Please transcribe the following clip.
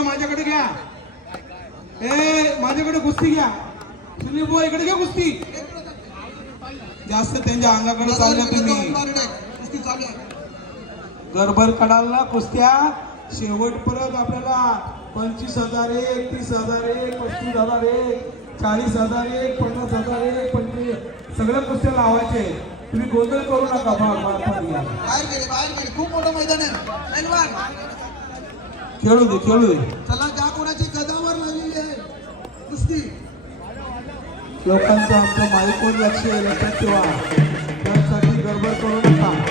घ्या, माझ्याकडे घ्या. माझ्याकडे कुस्ती घ्या. सुनील बुवा इकडे घ्या कुस्ती. जास्त त्यांच्या अंगाकडे चालल्या तुम्ही. गडबड काढायला कुस्त्या शेवट परत आपल्याला 25,001, 30,001, 35,001, 40,001, 50,001, 25 सगळ्या कुस्त्या लावायचे. तुम्ही गोंधळ करू नका. बाहेर गेले खूप मोठं मैदान आहे. खेळू दे चला. ज्या कोणाची गदावर लागलेली आहे कुस्ती लोकांचं आमचं माईकवर लक्ष ठेवा. त्यासाठी गडबड करू नका.